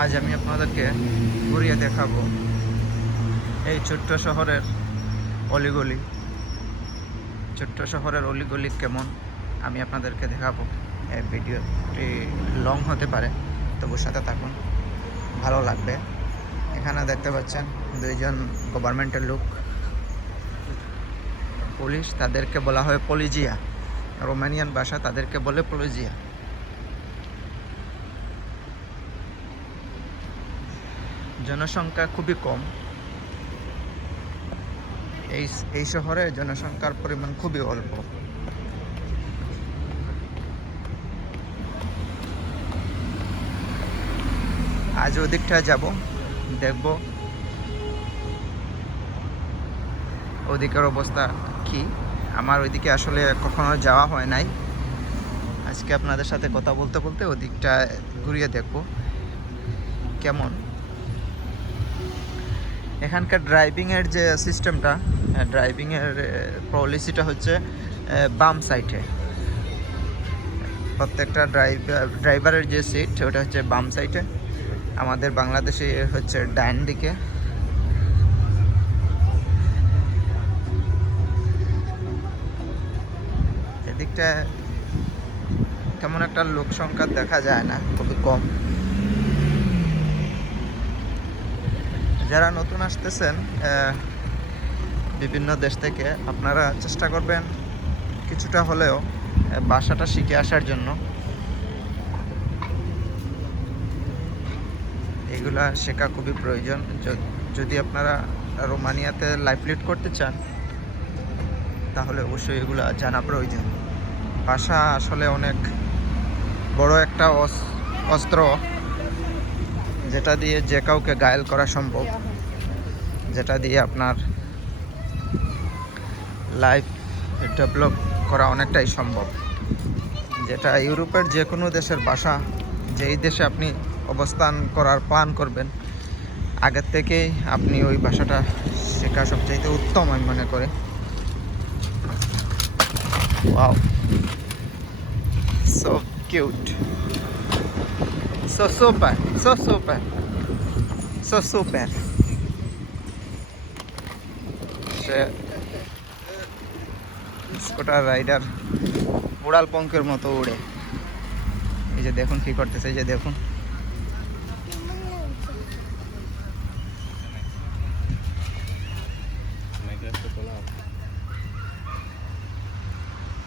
আজ আমি আপনাদেরকে ঘুরিয়ে দেখাবো এই ছোট্ট শহরের অলিগলি। ছোট্ট শহরের অলিগলি কেমন আমি আপনাদেরকে দেখাবো। এই ভিডিওটি লং হতে পারে, তবু সাথে থাকুন। ভালো লাগবে। এখানে দেখতে পাচ্ছেন দুইজন গভর্নমেন্টের লোক। পুলিশ তাদেরকে বলা হয় পলিজিয়া। রোমানিয়ান ভাষা তাদেরকে বলে পলিজিয়া। জনসংখ্যা খুবই কম। এই এই শহরে জনসংখ্যার পরিমাণ খুবই অল্প। আজ ওদিকটা যাব, দেখব ওদিকের অবস্থা কি। আমার ওইদিকে আসলে কখনো যাওয়া হয় নাই। আজকে আপনাদের সাথে কথা বলতে বলতে ওদিকটা ঘুরিয়ে দেখব, কেমন? এখানকার ড্রাইভিংয়ের যে সিস্টেমটা ড্রাইভিংয়ের পলিসিটা হচ্ছে বাম সাইডে প্রত্যেকটা ড্রাইভার ড্রাইভারের যে সিট ওটা হচ্ছে বাম সাইডে আমাদের বাংলাদেশে হচ্ছে ডাইন দিকে। এদিকটা তেমন একটা লোক সংখ্যা দেখা যায় না, খুবই কম। যারা নতুন আসতেছেন বিভিন্ন দেশ থেকে আপনারা চেষ্টা করবেন কিছুটা হলেও বাসাটা শিখে আসার জন্য। এগুলা শেখা খুবই প্রয়োজন। যদি আপনারা রোমানিয়াতে লাইফ লিড করতে চান, তাহলে অবশ্যই এগুলা জানা প্রয়োজন। ভাষা আসলে অনেক বড় একটা অস- অস্ত্র। যেটা দিয়ে যে কাউকে গায়েল করা সম্ভব, যেটা দিয়ে আপনার লাইফ ডেভেলপ করা অনেকটাই সম্ভব। যেটা ইউরোপের যে কোনো দেশের ভাষা, যেই দেশে আপনি অবস্থান করার প্ল্যান করবেন, আগের থেকেই আপনি ওই ভাষাটা শেখা সবচাইতে উত্তম আমি মনে করি। Wow so cute so super so super so super সে স্কুটার রাইডার উড়াল পঙ্কের মতো উড়ে। এই যে দেখুন কি করতেছে, এই যে দেখুন।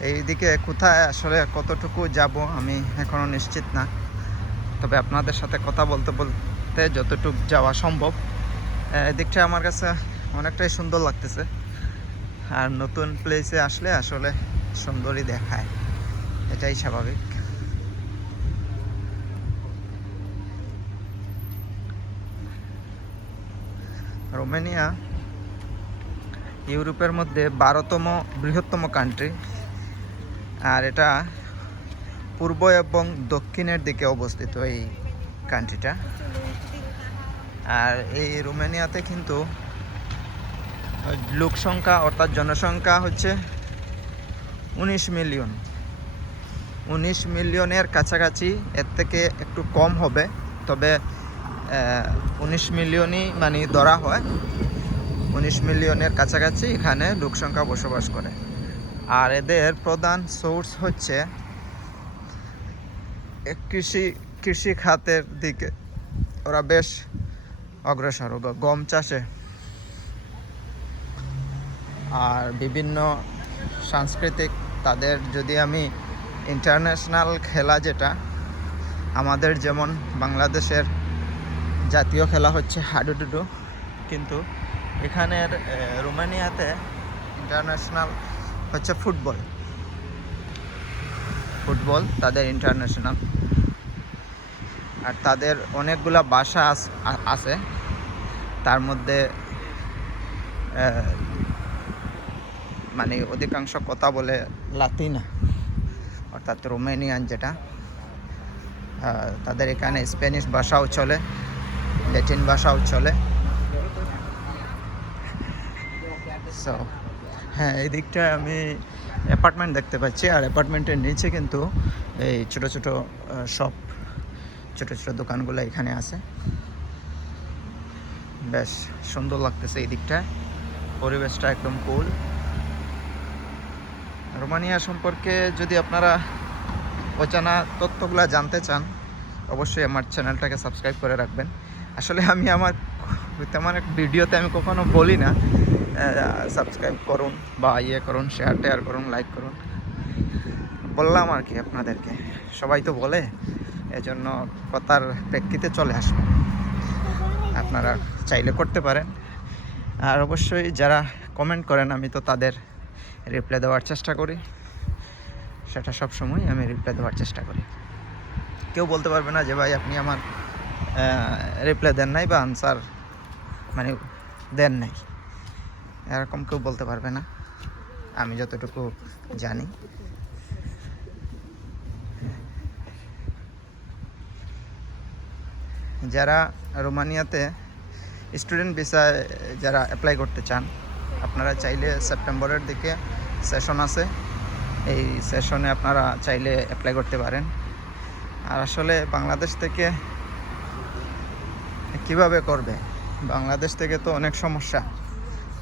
এইদিকে কোথায় আসলে কতটুকু যাব আমি এখনও নিশ্চিত না। তবে আপনাদের সাথে কথা বলতে বলতে যতটুক যাওয়া সম্ভব। এদিকটা আমার কাছে অনেকটাই সুন্দর লাগতেছে। আর নতুন প্লেসে আসলে আসলে সুন্দরই দেখায়। এটাই স্বাভাবিক। রোমেনিয়া ইউরোপের মধ্যে বারোতম বৃহত্তম কান্ট্রি আর এটা পূর্ব এবং দক্ষিণের দিকে অবস্থিত এই কান্ট্রিটা আর এই রোমানিয়াতে কিন্তু লোক সংখ্যা অর্থাৎ জনসংখ্যা হচ্ছে উনিশ মিলিয়ন। উনিশ মিলিয়নের কাছাকাছি এর থেকে একটু কম হবে, তবে উনিশ মিলিয়নই মানে ধরা হয়। উনিশ মিলিয়নের কাছাকাছি এখানে লোক সংখ্যা বসবাস করে। আর এদের প্রধান সোর্স হচ্ছে কৃষি কৃষি খাতের দিকে। ওরা বেশ অগ্রসর গম চাষে। আর বিভিন্ন সাংস্কৃতিক, তাদের যদি আমি ইন্টারন্যাশনাল খেলা যেটা, আমাদের যেমন বাংলাদেশের জাতীয় খেলা হচ্ছে হাডুডুডু, কিন্তু এখানের রোমানিয়াতে ইন্টারন্যাশনাল হচ্ছে ফুটবল। ফুটবল, তাদের ইন্টারন্যাশনাল আর তাদের অনেকগুলা আ- আছে। তার মধ্যে মানে অধিকাংশ কথা বলে লাতিনা, অর্থাৎ রোমেনিয়ান যেটা। তাদের এখানে স্প্যানিশ ভাষাও চলে, ল্যাটিন ভাষাও চলে। সো হ্যাঁ এই দিকটায় আমি অ্যাপার্টমেন্ট দেখতে পাচ্ছি, আর অ্যাপার্টমেন্টের নিচে কিন্তু এই ছোট ছোট শপ ছোটো ছোটো দোকানগুলো এখানে আছে। বেশ সুন্দর লাগতেছে এই দিকটা। পরিবেশটা একদম কুল রোমানিয়া সম্পর্কে যদি আপনারা অজানা তথ্যগুলো জানতে চান, অবশ্যই আমার চ্যানেলটাকে সাবস্ক্রাইব করে রাখবেন। আসলে আমি আমার তেমন এক ভিডিওতে আমি কখনো বলি না সাবস্ক্রাইব করুন, বা ইয়ে করুন শেয়ার টেয়ার করুন লাইক করুন। বললাম আর কি আপনাদেরকে, সবাই তো বলে, এজন্য কথার প্রেক্ষিতে চলে আসব। আপনারা চাইলে করতে পারেন। আর অবশ্যই যারা কমেন্ট করেন, আমি তো তাদের রিপ্লাই দেওয়ার চেষ্টা করি। সেটা সব সময় আমি রিপ্লাই দেওয়ার চেষ্টা করি। কেউ বলতে পারবে না যে, ভাই, আপনি আমার রিপ্লাই দেন নাই বা আনসার মানে দেন নাই। এরকম কেউ বলতে পারবে না। আমি যতটুকু জানি। যারা রোমানিয়াতে স্টুডেন্ট ভিসায় যারা অ্যাপ্লাই করতে চান, আপনারা চাইলে সেপ্টেম্বরের দিকে সেশন আছে। এই সেশনে আপনারা চাইলে অ্যাপ্লাই করতে পারেন। আর আসলে বাংলাদেশ থেকে কীভাবে করবে? বাংলাদেশ থেকে তো অনেক সমস্যা।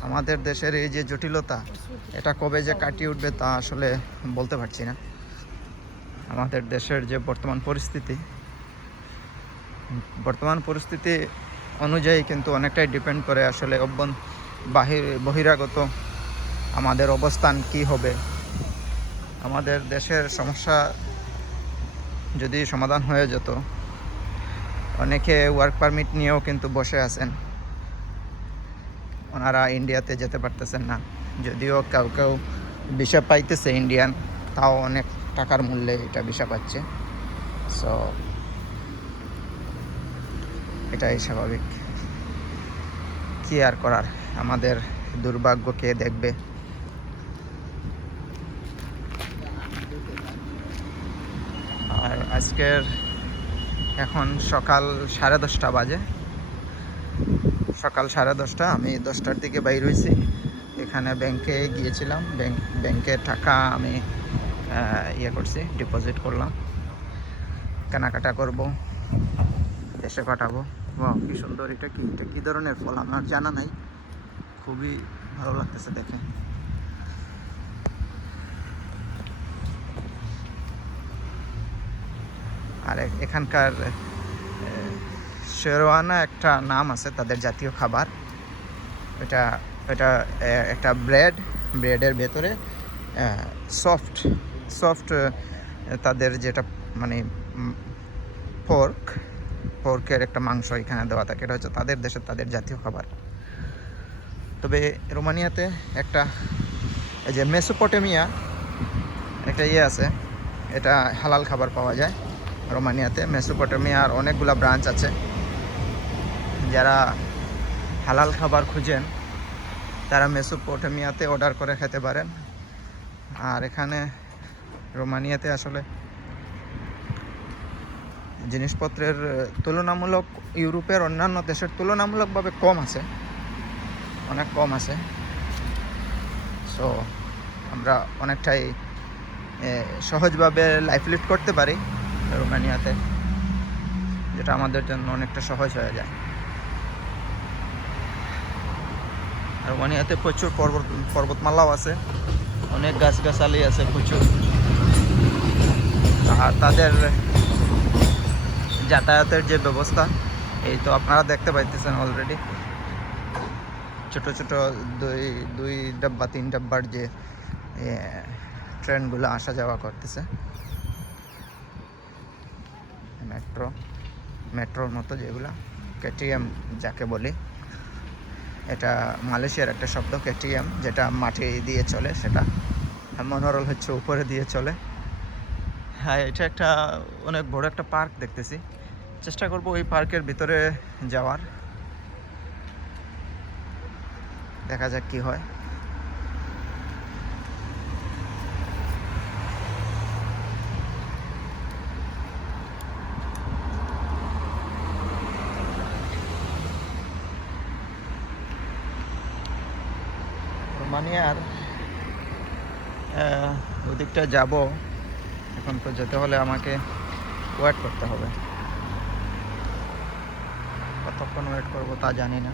আমাদের দেশের এই যে জটিলতা, এটা কবে যে কাটিয়ে উঠবে তা আসলে বলতে পারছি না। আমাদের দেশের যে বর্তমান পরিস্থিতি বর্তমান পরিস্থিতি অনুযায়ী কিন্তু অনেকটাই ডিপেন্ড করে আসলে অভ্যন, বাহির, বহিরাগত আমাদের অবস্থান কি হবে। আমাদের দেশের সমস্যা যদি সমাধান হয়ে যেত, অনেকে ওয়ার্ক পারমিট নিয়েও কিন্তু বসে আছেন। ওনারা ইন্ডিয়াতে যেতে পারতেছেন না। যদিও কেউ কেউ ভিসা পাইতেছে ইন্ডিয়ান তাও অনেক টাকার মূল্যে এটা ভিসা পাচ্ছে। সো এটাই স্বাভাবিক। কি আর করার? আমাদের দুর্ভাগ্য কে দেখবে। আর আজকের এখন সকাল সাড়ে দশটা বাজে। সকাল সাড়ে দশটা, আমি দশটার দিকে বাইর হয়েছি। এখানে ব্যাংকে গিয়েছিলাম ব্যাংক ব্যাংকে টাকা আমি ইয়ে করছি ডিপোজিট করলাম। কেনাকাটা করব, দেশে পাঠাবো। বাহ কি সুন্দর এটা কি? এটা কী ধরনের ফল? আমার জানা নাই। খুবই ভালো লাগতেছে দেখে। আর এখানকার শেরওয়ানা একটা নাম আছে, তাদের জাতীয় খাবার। এটা এটা একটা ব্রেড, ব্রেডের ভেতরে সফট সফট তাদের যেটা মানে পর্ক, পর্কের একটা মাংস এখানে দেওয়া থাকে। এটা হচ্ছে তাদের দেশের তাদের জাতীয় খাবার। তবে রোমানিয়াতে একটা, এই যে মেসোপটেমিয়া, একটা ইয়ে আছে, এটা হালাল খাবার পাওয়া যায়। রোমানিয়াতে মেসোপটেমিয়ার অনেকগুলা ব্রাঞ্চ আছে। যারা হালাল খাবার খুঁজেন, তারা মেসোপটেমিয়াতে অর্ডার করে খেতে পারেন। আর এখানে রোমানিয়াতে আসলে জিনিসপত্রের তুলনামূলক ইউরোপের অন্যান্য দেশের তুলনামূলকভাবে কম আছে। অনেক কম আছে। সো আমরা অনেকটাই সহজভাবে লাইফ লিড করতে পারি রোমানিয়াতে, যেটা আমাদের জন্য অনেকটা সহজ হয়ে যায়। রোমানিয়াতে প্রচুর পর্বত, পর্বতমালাও আছে। অনেক গাছগাছালি আছে প্রচুর। আর তাদের যাতায়াতের যে ব্যবস্থা, এই তো আপনারা দেখতে পাইতেছেন অলরেডি ছোট ছোট দুই দুই ডাব্বা, তিন ডাব্বার যে ট্রেনগুলো আসা যাওয়া করতেছে। মেট্রো, মেট্রোর মতো যেগুলো, কেটিএম যাকে বলি। এটা মালয়েশিয়ার একটা শব্দ, কেটিএম, যেটা মাটি দিয়ে চলে, সেটা মনোরল হচ্ছে উপরে দিয়ে চলে। হ্যাঁ এটা একটা অনেক বড় একটা পার্ক দেখতেছি। চেষ্টা করব ওই পার্কের ভিতরে যাওয়ার। দেখা যাক কি হয় রোমানিয়ার আহ, ওদিকটা যাব এখন তো যেতে হলে আমাকে ওয়েট করতে হবে কতক্ষণ ওয়েট করবো তা জানি না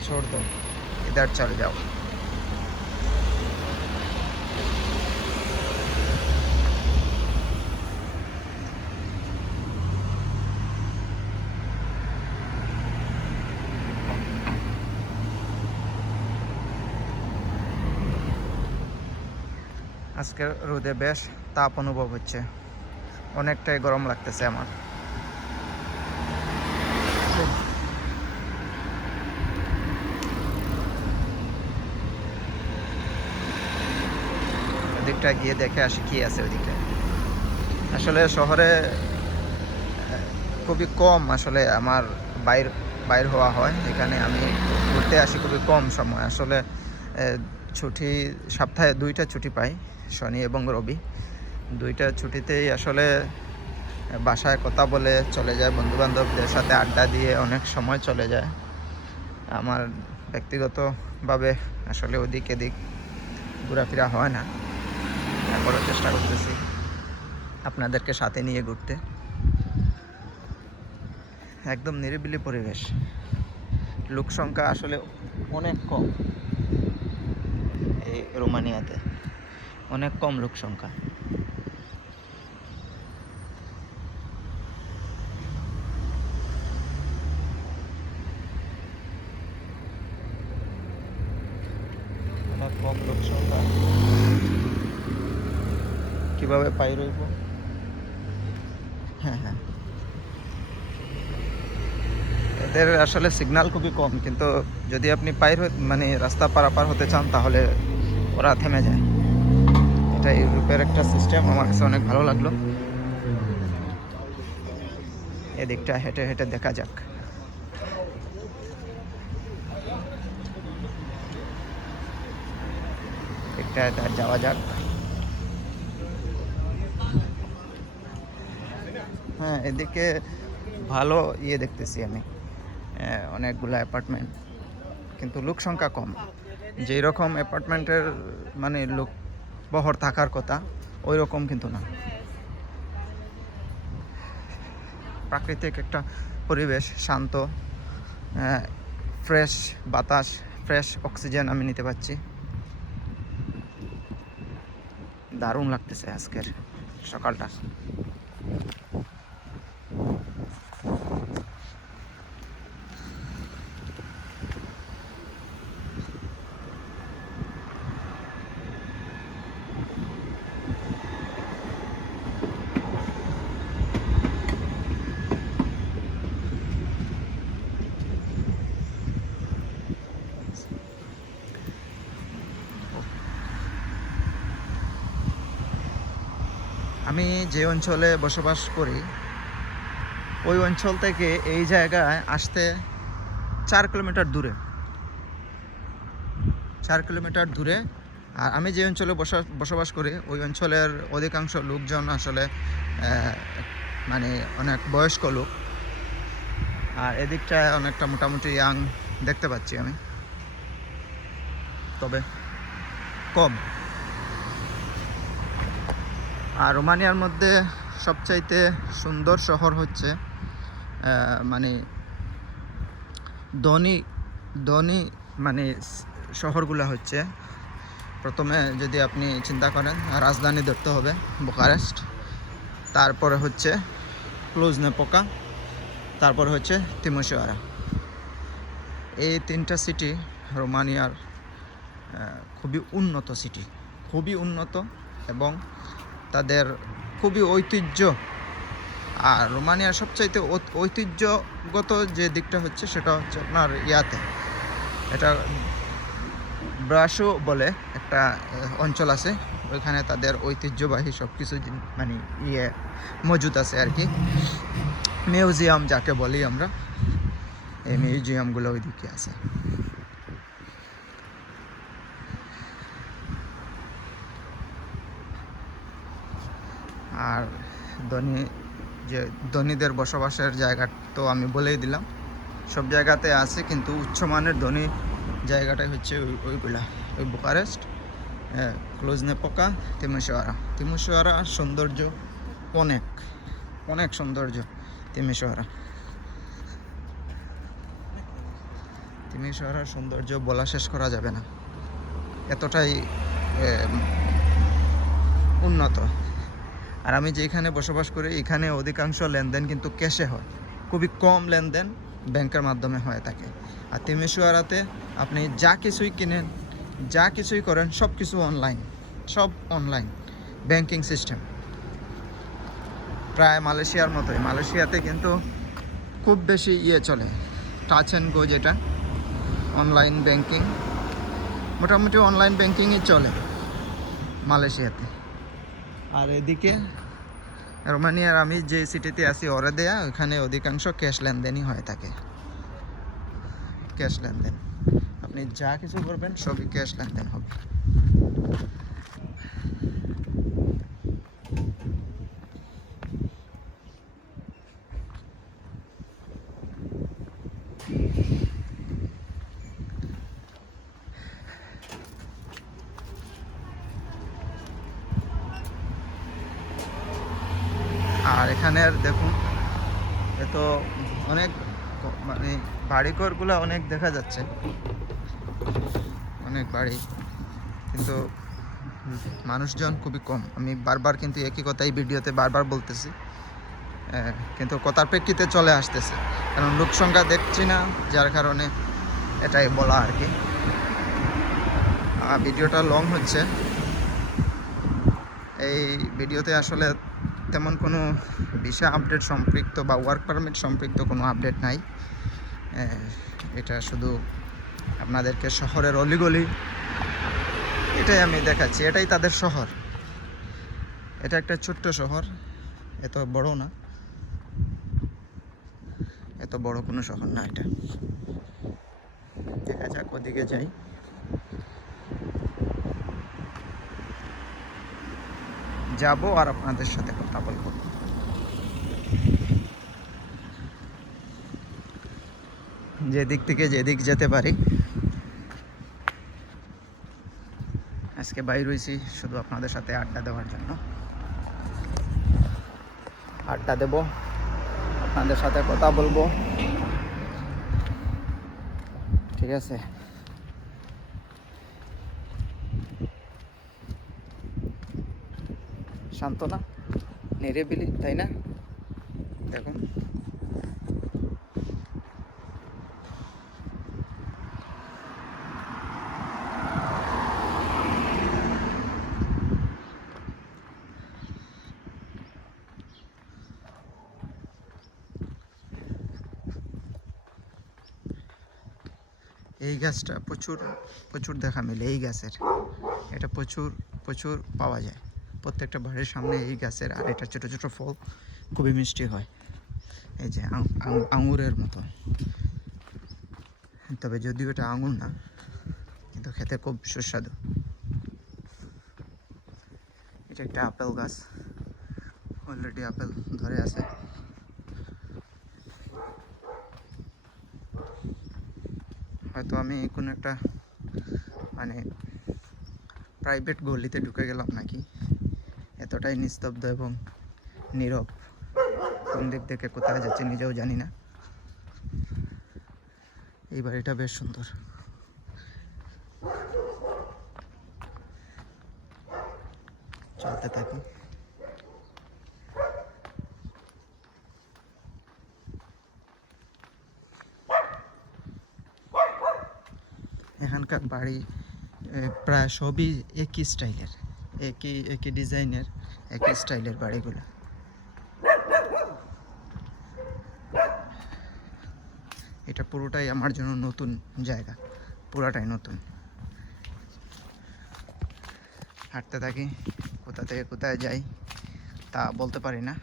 छोड़ दो इधर चल जाओ আজকের রোদে বেশ তাপ অনুভব হচ্ছে। অনেকটাই গরম লাগতেছে আমার। ওদিকটা গিয়ে দেখে আসি কি আছে ওদিকটা। আসলে শহরে খুবই কম আসলে আমার বাইর বাইর হওয়া হয়। এখানে আমি ঘুরতে আসি খুবই কম সময়। আসলে ছুটি, সপ্তাহে দুইটা ছুটি পাই, শনি এবং রবি। দুইটা ছুটিতেই আসলে বাসায় কথা বলে চলে যায়, বন্ধুবান্ধবদের সাথে আড্ডা দিয়ে অনেক সময় চলে যায়। আমার ব্যক্তিগতভাবে আসলে ওদিক এদিক ঘোরাফেরা হয় না। তারপরে চেষ্টা করতেছি আপনাদেরকে সাথে নিয়ে ঘুরতে। একদম নিরিবিলি পরিবেশ। লোক সংখ্যা আসলে অনেক কম। এই রোমানিয়াতে। অনেক কম লোক সংখ্যা। অনেক কম লোক সংখ্যা। কীভাবে পাই রইব? হ্যাঁ হ্যাঁ। এদের আসলে সিগন্যাল খুবই কম, কিন্তু যদি আপনি হয়ে- মানে রাস্তা পারাপার হতে চান, তাহলে ওরা থেমে যায়। এটা ইউরোপের একটা সিস্টেম আমার কাছে অনেক ভালো লাগল। এদিকটা হেঁটে হেঁটে দেখা যাক। এটা যাওয়া যাক। হ্যাঁ এদিকে ভালো ইয়ে দেখতেছি আমি। আহ, অনেকগুলো অ্যাপার্টমেন্ট কিন্তু লোক সংখ্যা কম। যেই রকম অ্যাপার্টমেন্টের মানে লোক বহর থাকার কথা ওই রকম কিন্তু না। প্রাকৃতিক একটা পরিবেশ, শান্ত ফ্রেশ বাতাস ফ্রেশ অক্সিজেন আমি নিতে পারছি। দারুণ লাগতেছে আজকের সকালটা আমি যে অঞ্চলে বসবাস করি। ওই অঞ্চল থেকে এই জায়গায় আসতে চার কিলোমিটার দূরে। চার কিলোমিটার দূরে। আর আমি যে অঞ্চলে বসা- বসবাস করি, ওই অঞ্চলের অধিকাংশ লোকজন আসলে মানে অনেক বয়স্ক লোক। আর এদিকটায় অনেকটা মোটামুটি ইয়াং দেখতে পাচ্ছি আমি। তবে কম। আর রোমানিয়ার মধ্যে সবচাইতে সুন্দর শহর হচ্ছে মানে ধনী ধনী মানে শহরগুলো হচ্ছে। প্রথমে যদি আপনি চিন্তা করেন, রাজধানী ধরতে হবে বুকারেস্ট, তারপরে হচ্ছে ক্লোজ নেপোকা তারপরে হচ্ছে তিমোশিওয়ারা এই তিনটা সিটি রোমানিয়ার খুবই উন্নত সিটি খুবই উন্নত এবং তাদের খুবই ঐতিহ্য। আর রোমানিয়ার সবচাইতে ঐতিহ্যগত যে দিকটা হচ্ছে সেটা হচ্ছে আপনার ইয়াতে। এটা ব্রাশো বলে একটা অঞ্চল আছে। ওইখানে তাদের ঐতিহ্যবাহী সব কিছু মানে ইয়ে মজুদ আছে আর কি। মিউজিয়াম যাকে বলি আমরা, এই মিউজিয়ামগুলো ওইদিকে আছে। আর ধনী যে ধনীদের বসবাসের জায়গা তো আমি বলেই দিলাম। সব জায়গাতে আছে, কিন্তু উচ্চমানের ধনী জায়গাটাই হচ্ছে ওই- ওইগুলা। ওই বুকারেস্ট ক্লোজনে পোকা তিমিশোয়ারা তিমিশোয়ারা সৌন্দর্য অনেক অনেক সৌন্দর্য তিমিশোয়ারা তিমিশোয়ারার সৌন্দর্য বলা শেষ করা যাবে না। এতটাই উন্নত। আর আমি যেখানে বসবাস করি, এখানে অধিকাংশ লেনদেন কিন্তু ক্যাশে হয়। খুবই কম লেনদেন ব্যাংকের মাধ্যমে হয়ে থাকে। আর তিমিশোয়ারাতে আপনি যা কিছুই কিনেন, যা কিছুই করেন সব কিছু অনলাইন সব অনলাইন ব্যাংকিং সিস্টেম প্রায় মালয়েশিয়ার মতোই। মালয়েশিয়াতে কিন্তু খুব বেশি ইয়ে চলে। টাচ অ্যান্ড গো যেটা অনলাইন ব্যাংকিং মোটামুটি অনলাইন ব্যাংকিংই চলে মালয়েশিয়াতে। আর এদিকে রোমানিয়ার আমি যে সিটিতে আছি ওরে দেয়া ওখানে অধিকাংশ ক্যাশ লেনদেনই হয়ে থাকে। ক্যাশ লেনদেন। আপনি যা কিছু করবেন, সবই ক্যাশ লেনদেন হবে আর এখানের দেখুন এ তো অনেক ক- মানে বাড়িঘরগুলো অনেক দেখা যাচ্ছে। অনেক বাড়ি। কিন্তু মানুষজন খুবই কম। আমি বারবার কিন্তু একই কথাই ভিডিওতে বারবার বলতেছি। কিন্তু কথার প্রেক্ষিতে চলে আসতেছে। কারণ লোক সংখ্যা দেখছি না, যার কারণে এটাই বলা আর কি। ভিডিওটা লং হচ্ছে। এই ভিডিওতে আসলে তেমন কোনো ভিসা আপডেট সম্পৃক্ত বা ওয়ার্ক পারমিট সম্পৃক্ত কোনো আপডেট নাই। এটা শুধু আপনাদেরকে শহরের অলিগলি, এটাই আমি দেখাচ্ছি, এটাই তাদের শহর। এটা একটা ছোট্ট শহর, এত বড় না। এত বড় কোনো শহর না এটা। দেখা যাক, ওদিকে যাই। যাব আর আপনাদের সাথে কথা বলব। যেদিক থেকে যেদিক যেতে পারি। আজকে বাইর হয়েছি শুধু আপনাদের সাথে আড্ডা দেওয়ার জন্য। আড্ডা দেব, আপনাদের সাথে কথা বলব। ঠিক আছে? শান্ত না নিরিবিলি তাই না? দেখুন। এই গাছটা প্রচুর প্রচুর দেখা মেলে, এই গাছের। এটা প্রচুর প্রচুর পাওয়া যায়। প্রত্যেকটা বাড়ির সামনে এই গাছের, আর এটা ছোটো ছোটো ফল, খুবই মিষ্টি হয়। এই যে আঙুরের মতো। তবে যদিও এটা আঙুর না, কিন্তু খেতে খুব সুস্বাদু। এটা একটা আপেল গাছ। অলরেডি আপেল ধরে আছে। আমি কোনো একটা মানে প্রাইভেট গলিতে ঢুকে গেলাম নাকি? এতটাই নিস্তব্ধ এবং নীরব। কোন দিক থেকে কোথায় যাচ্ছে নিজেও জানি না। এই বাড়িটা বেশ সুন্দর। চলতে থাকি। বাড়ি প্রায় সবই একই স্টাইলের, একই একই ডিজাইনের, একই স্টাইলের বাড়িগুলো। এটা পুরোটাই আমার জন্য নতুন জায়গা, পুরোটাই নতুন। হাঁটতে থাকি, কোথা থেকে কোথায় যাই, তা বলতে পারি না।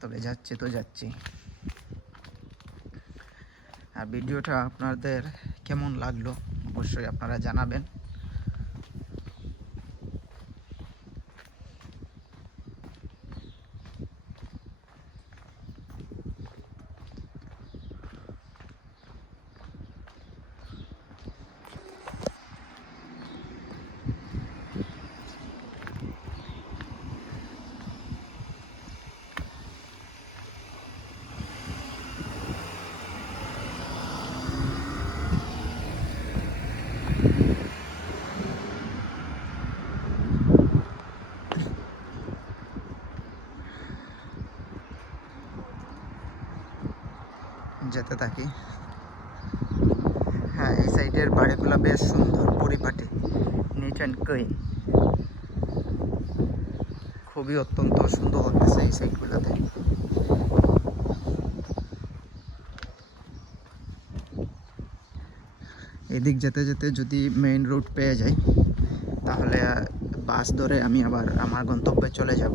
তবে যাচ্ছি তো যাচ্ছি। আর ভিডিওটা আপনাদের কেমন লাগল অবশ্যই আপনারা জানাবেন যেতে থাকি। হ্যাঁ এই সাইডের বাড়িগুলো বেশ সুন্দর পরিপাটি নিট অ্যান্ড ক্লিন খুবই অত্যন্ত সুন্দর হতেছে এই সাইডগুলোতে। এদিক যেতে যেতে যদি মেইন রোড পেয়ে যাই তাহলে বাস ধরে আমি আবার আমার গন্তব্যে চলে যাব।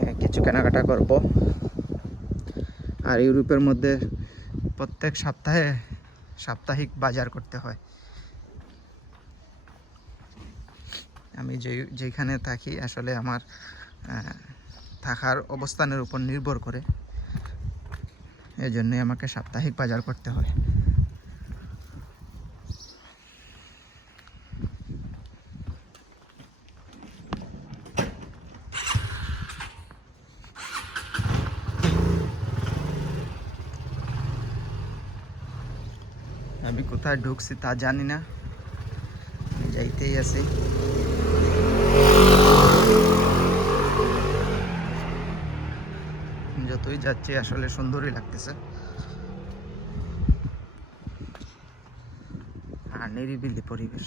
এ, কিছু কেনাকাটা করব। আর ইউরোপের মধ্যে প্রত্যেক সপ্তাহে সাপ্তাহিক বাজার করতে হয়। আমি যে, যেখানে থাকি আসলে আমার থাকার অবস্থানের উপর নির্ভর করে। এই জন্যই আমাকে সাপ্তাহিক বাজার করতে হয়। আমি কোথায় ঢুকছি তা জানি না। যাইতেই আছি। যতই যাচ্ছি, আসলে সুন্দরই লাগতেছে। আর নিরিবিলি পরিবেশ।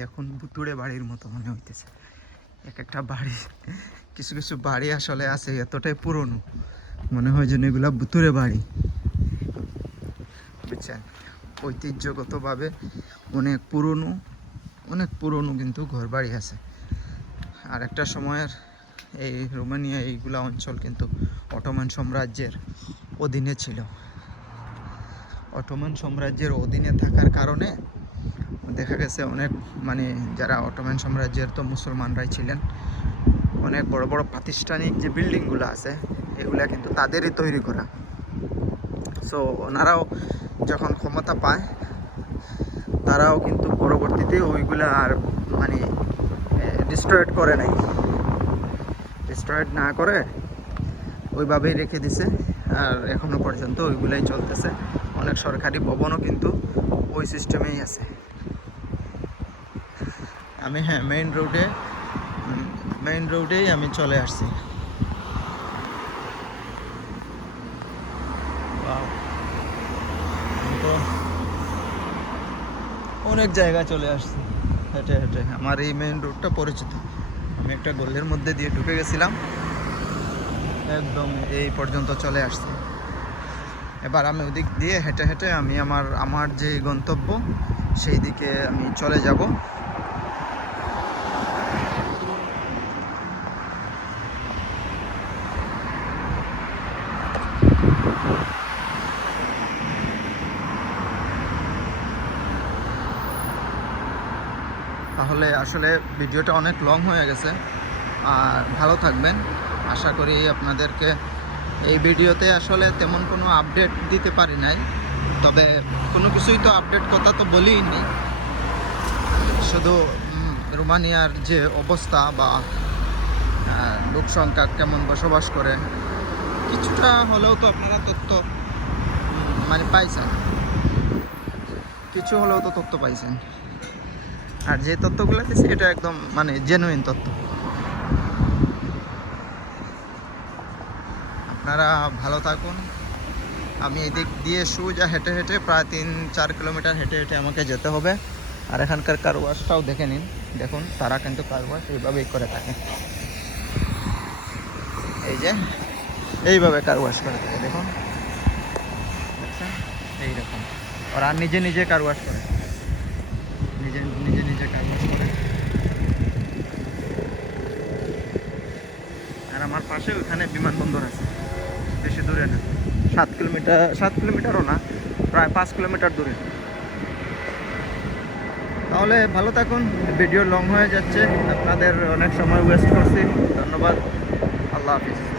দেখুন, বুতুড়ে বাড়ির মতো মনে হইতেছে। এক একটা বাড়ি, কিছু কিছু বাড়ি আসলে আছে এতটাই পুরনো, মনে হয় যেন এগুলা বুতুড়ে বাড়ি। বুঝছেন? ঐতিহ্যগতভাবে অনেক পুরনো অনেক পুরনো কিন্তু ঘর বাড়ি আছে। আর একটা সময়ের এই রোমানিয়া, এইগুলা অঞ্চল কিন্তু অটোমান সাম্রাজ্যের অধীনে ছিল। অটোমান সাম্রাজ্যের অধীনে থাকার কারণে দেখা গেছে অনেক মানে যারা অটোম্যান সাম্রাজ্যের তো মুসলমানরাই ছিলেন, অনেক বড় বড় প্রাতিষ্ঠানিক যে বিল্ডিংগুলো আছে, এগুলা কিন্তু তাদেরই তৈরি করা। সো ওনারাও যখন ক্ষমতা পায়, তারাও কিন্তু পরবর্তীতে ওইগুলা আর মানে ডিস্ট্রয়েড করে নাই। ডিস্ট্রয়েড না করে ওইভাবেই রেখে দিছে, আর এখনও পর্যন্ত ওইগুলাই চলতেছে। অনেক সরকারি ভবনও কিন্তু ওই সিস্টেমেই আছে। আমি হ্যাঁ মেইন রোডে মেইন রোডেই আমি চলে আসছি। অনেক জায়গা চলে আসছি। হেঁটে হেঁটে। আমার এই মেইন রোডটা পরিচিত। আমি একটা গল্লির মধ্যে দিয়ে ঢুকে গেছিলাম। একদম এই পর্যন্ত চলে আসছি। এবার আমি ওদিক দিয়ে হেঁটে হেঁটে আমি আমার আমার যে গন্তব্য, সেই দিকে আমি চলে যাব। তাহলে আসলে ভিডিওটা অনেক লং হয়ে গেছে। আর ভালো থাকবেন। আশা করি আপনাদেরকে এই ভিডিওতে আসলে তেমন কোনো আপডেট দিতে পারি নাই। তবে কোনো কিছুই তো আপডেট কথা তো বলিই নি। শুধু রোমানিয়ার যে অবস্থা বা লোক সংখ্যা কেমন বসবাস করে, কিছুটা হলেও তো আপনারা তথ্য মানে পাইছেন। কিছু হলেও তো তথ্য পাইছেন। আর যে তথ্যগুলো দিচ্ছে এটা একদম মানে জেনুইন তথ্য আপনারা ভালো থাকুন। আমি এদিক দিয়ে সোজা হেঁটে হেঁটে প্রায় তিন চার কিলোমিটার হেঁটে হেঁটে আমাকে যেতে হবে। আর এখানকার কারওয়াশটাও দেখে নিন। দেখুন, তারা কিন্তু কারওয়াশ এইভাবেই করে থাকে। এই যে, এইভাবে কারওয়াশ করে থাকে, দেখুন। এইরকম। ওরা নিজে নিজে কারওয়াশ করে নিজে নিজে নিজে কারওয়াশ করে আর আমার পাশে ওখানে বিমানবন্দর আছে। বেশি দূরে না। সাত কিলোমিটার, সাত কিলোমিটারও না, প্রায় পাঁচ কিলোমিটার দূরে। তাহলে ভালো থাকুন, ভিডিও লং হয়ে যাচ্ছে। আপনাদের অনেক সময় ওয়েস্ট করছি। ধন্যবাদ। আল্লাহ হাফিজ।